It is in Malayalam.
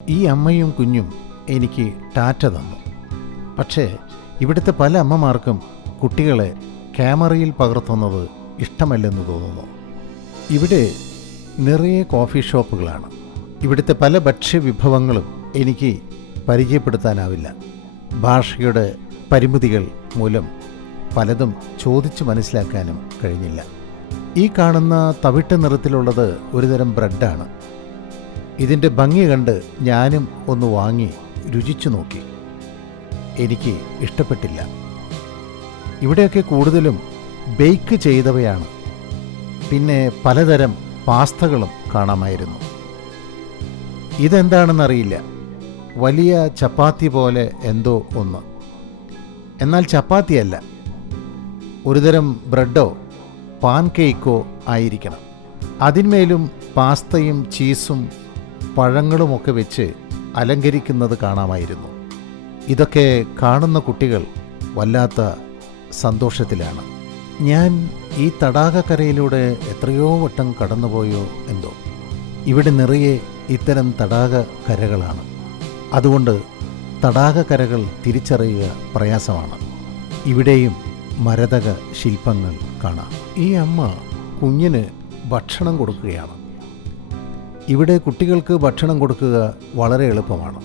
ഈ അമ്മയും കുഞ്ഞും എനിക്ക് ടാറ്റ തന്നു. പക്ഷേ ഇവിടുത്തെ പല അമ്മമാർക്കും കുട്ടികളെ ക്യാമറയിൽ പകർത്തുന്നത് ഇഷ്ടമല്ലെന്ന് തോന്നുന്നു. ഇവിടെ നിറയെ കോഫി ഷോപ്പുകളാണ്. ഇവിടുത്തെ പല ഭക്ഷ്യവിഭവങ്ങളും എനിക്ക് പരിചയപ്പെടുത്താനാവില്ല. ഭാഷയുടെ പരിമിതികൾ മൂലം പലതും ചോദിച്ചു മനസ്സിലാക്കാനും കഴിഞ്ഞില്ല. ഈ കാണുന്ന തവിട്ട് നിറത്തിലുള്ളത് ഒരുതരം ബ്രെഡാണ്. ഇതിൻ്റെ ഭംഗി കണ്ട് ഞാനും ഒന്ന് വാങ്ങി രുചിച്ചു നോക്കി. എനിക്ക് ഇഷ്ടപ്പെട്ടില്ല. ഇവിടെയൊക്കെ കൂടുതലും ബേക്ക് ചെയ്തവയാണ്. പിന്നെ പലതരം പാസ്തകളും കാണാമായിരുന്നു. ഇതെന്താണെന്നറിയില്ല. വലിയ ചപ്പാത്തി പോലെ എന്തോ ഒന്ന്. എന്നാൽ ചപ്പാത്തിയല്ല, ഒരുതരം ബ്രെഡോ പാൻ കേക്കോ ആയിരിക്കണം. അതിന്മേലും പാസ്തയും ചീസും പഴങ്ങളുമൊക്കെ വെച്ച് അലങ്കരിക്കുന്നത് കാണാമായിരുന്നു. ഇതൊക്കെ കാണുന്ന കുട്ടികൾ വല്ലാത്ത സന്തോഷത്തിലാണ്. ഞാൻ ഈ തടാകക്കരയിലൂടെ എത്രയോ വട്ടം കടന്നുപോയോ എന്തോ. ഇവിടെ നിറയെ ഇത്തരം തടാകക്കരകളാണ്. അതുകൊണ്ട് തടാകക്കരകൾ തിരിച്ചറിയുക പ്രയാസമാണ്. ഇവിടെയും മരതക ശില്പങ്ങൾ കാണാം. ഈ അമ്മ കുഞ്ഞിന് ഭക്ഷണം കൊടുക്കുകയാണ്. ഇവിടെ കുട്ടികൾക്ക് ഭക്ഷണം കൊടുക്കുക വളരെ എളുപ്പമാണ്.